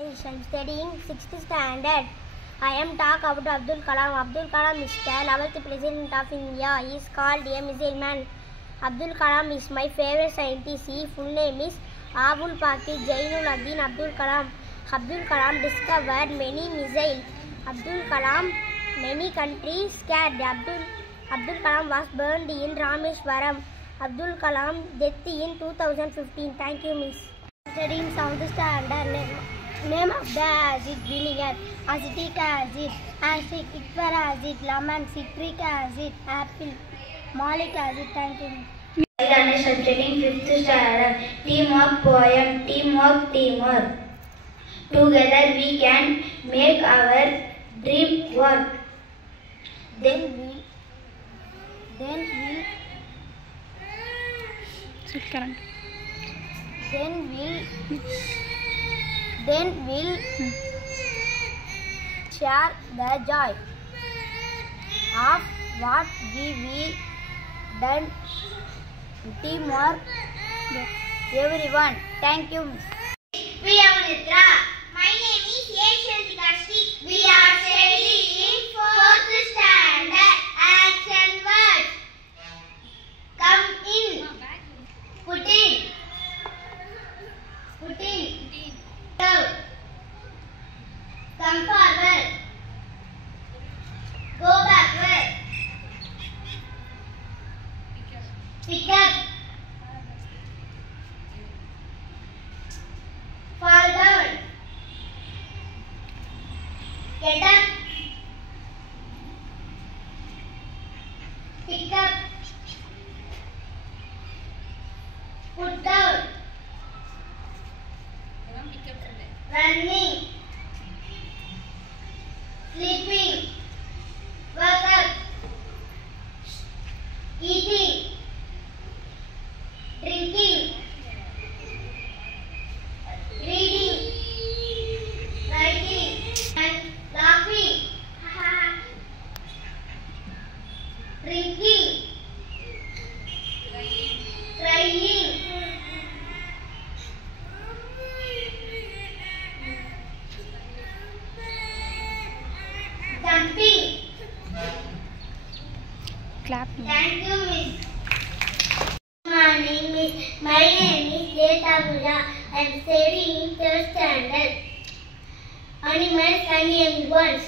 I am studying 6th standard. I am talk about Abdul Kalam. Abdul Kalam is the 11th President of India. He is called a missile man. Abdul Kalam is my favorite scientist. His full name is Abul Pakir Jainuddin Abdul Kalam. Abdul Kalam discovered many missiles. Abdul Kalam, many countries scared. Abdul Kalam was burned in Rameshwaram. Abdul Kalam death in 2015. Thank you, Miss. Studying 7th standard. Name of the acid: vinegar, acetic acid, sulfuric acid, lemon, citric acid, apple, malic acid. Thank you. I am studying 5th standard. Teamwork poem. Teamwork. Together we can make our dream work. Then we'll share the joy of what we done. Teamwork, everyone. Thank you. We are Nitra. My name is Yeshantikashri. We are studying 4th standard. Action words. Come in. Put in. Out. Come forward. Go backward. Pick up. Fall down. Get up. Pick up. Put down. Running. Sleeping. Wake up. Eating. Drinking. Reading. Writing. And laughing. Drinking. Crying. Jumping. Clapping. Thank you, Miss. Good morning, Miss. My name is Jeta. I am studying 3rd standard. Animals and young ones.